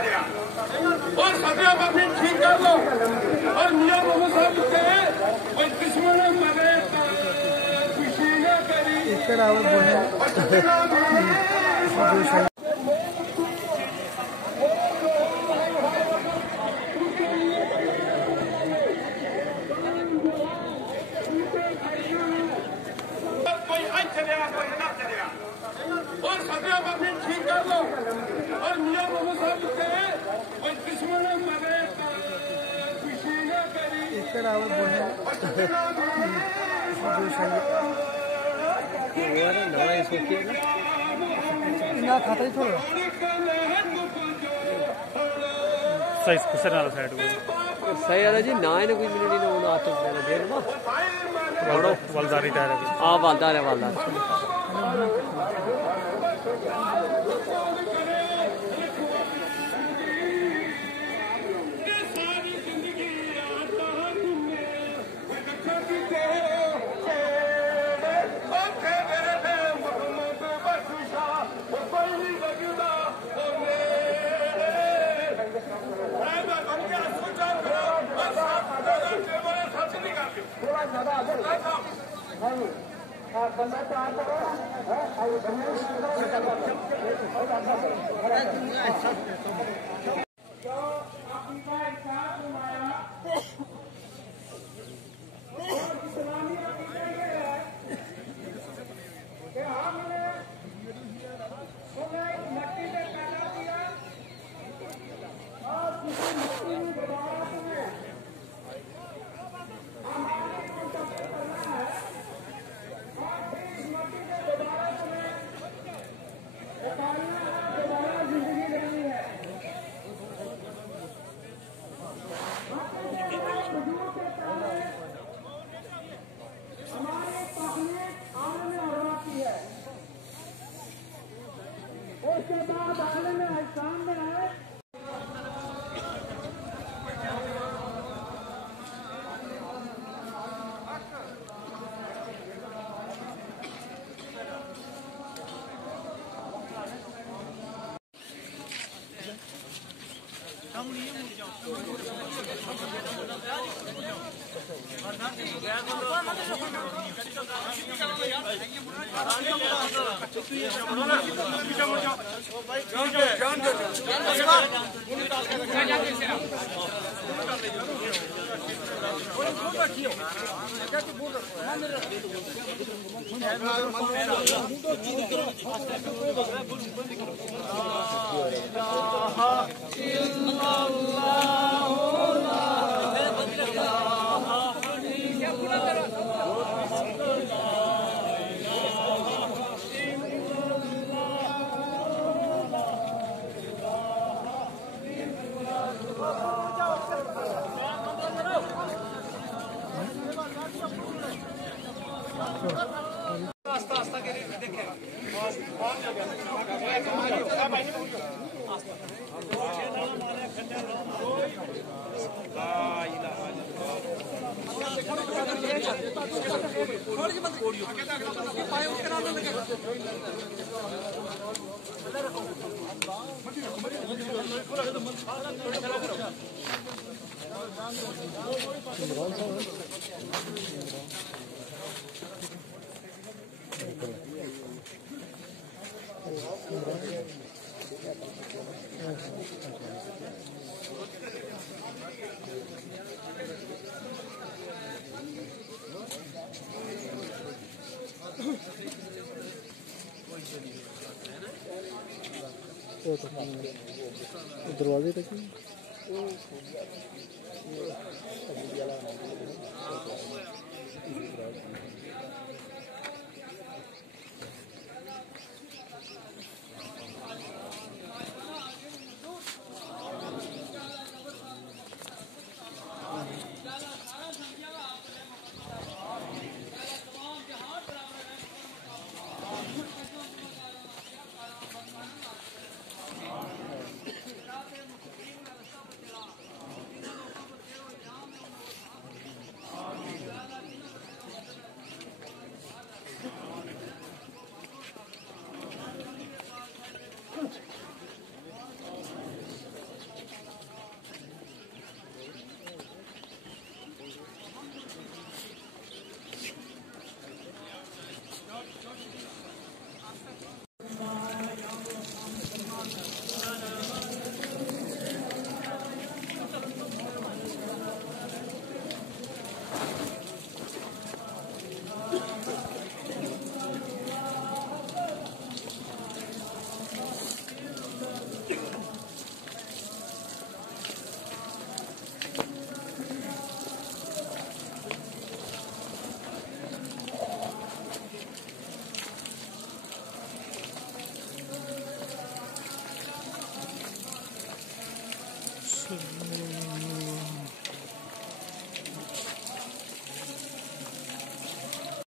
और सदिया अपनी ठीक कर लो और मियां मोहम्मद साहब के और दुश्मन मरे खुशी न करी इस तरह वो बोले कोई आज चलेगा कोई ना चलेगा और सदिया अपनी ठीक कर लो और मियां मोहम्मद साहब के और दुश्मन मरे खुशी न करी इस तरह वो बोले नवा इसको किया ना खाता ही थोड़ा सही कुछ ना साइड को सही है जी ना इन्हें कोई मिनट नहीं होना आते मेरे देर में बड़ो वालदारी टायर है हाँ वालदार है वालदार वो तो दरवाजे तक ही